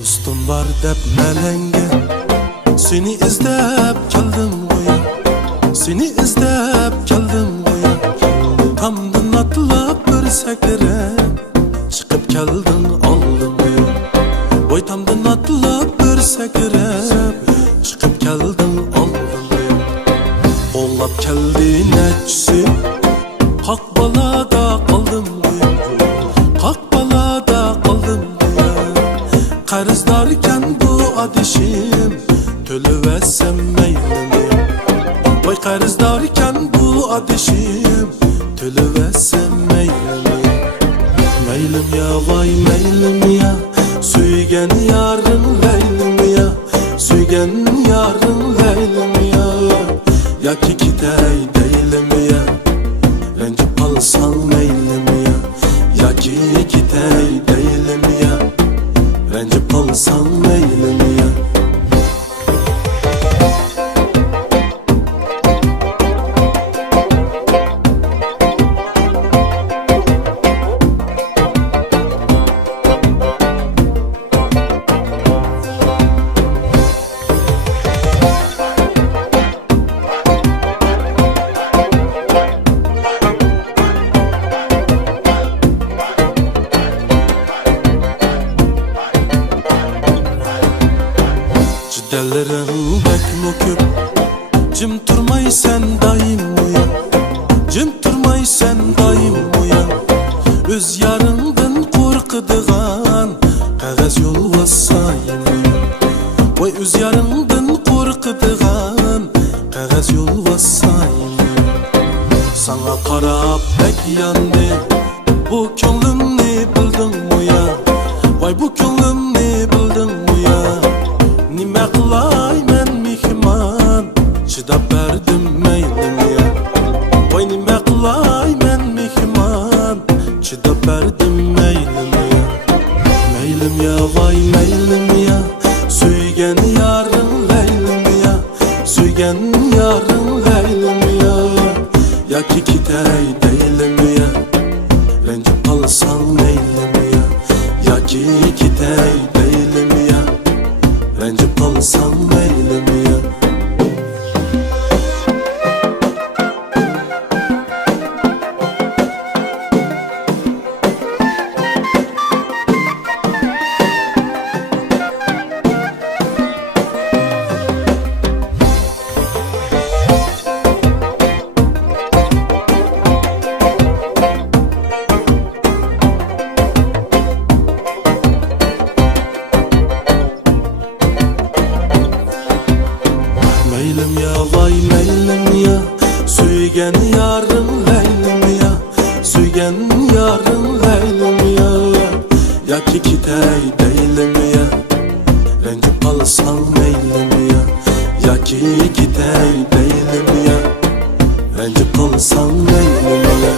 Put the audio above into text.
Dostum var deb melengen, seni izlep keldim go'ya, seni izlep keldim go'ya. Tamdan atlab bir sakrab, chiqib keldin oldim go'ya. Voy tamdan atlab bir sakrab, chiqib keldin oldim go'ya. Qo'llab keldi nechisi, qoq balada qoldim go'ya, qoq balada qoldim go'ya. Qarzdorken bu adışım, tölüversem meylimi. Vay qarzdorken bu adışım, tölüversem meylimi. Meylim ya vay meylim ya, suygen yarın leylim ya, suygen yarın leylim ya. Ya ki gitey deylim ya, rencip alsan meylim ya. Ya ki gitey deylim ya, rencip alsan meylim ya. Ciddellerin bekmi köp, cim turmay sen daim uyan, cim turmay sen daim uyan. Öz yarından korkuduğun qog'oz yo'lvasayım uyan. Voy öz yarından korkuduğun qog'oz yo'lvasayım uyan. Sana qarab bek yandi, bu ko'nglimni bilding uyan. Voy bu ko'nglimni bilding uyan. Nima qilay men mehmon, chidab berdim meylim ya. Voy nima qilay men mehmon, chidab berdim meylim ya. Meylim ya voy meylim ya, suygan yarim leylim ya, suygan yarim leylim ya. Yoki ketay deylim ya, rencib qolsang meylim ya. Yoki ketay deylim ya, rencib qolsang meylim ya. Meylim ya vay meylim ya, suygan yarim leylim ya, suygan yarim leylim ya. Yoki ketay deylim ya, rencib qolsang meylim ya. Yoki ketay deylim ya, rencib qolsang meylim ya.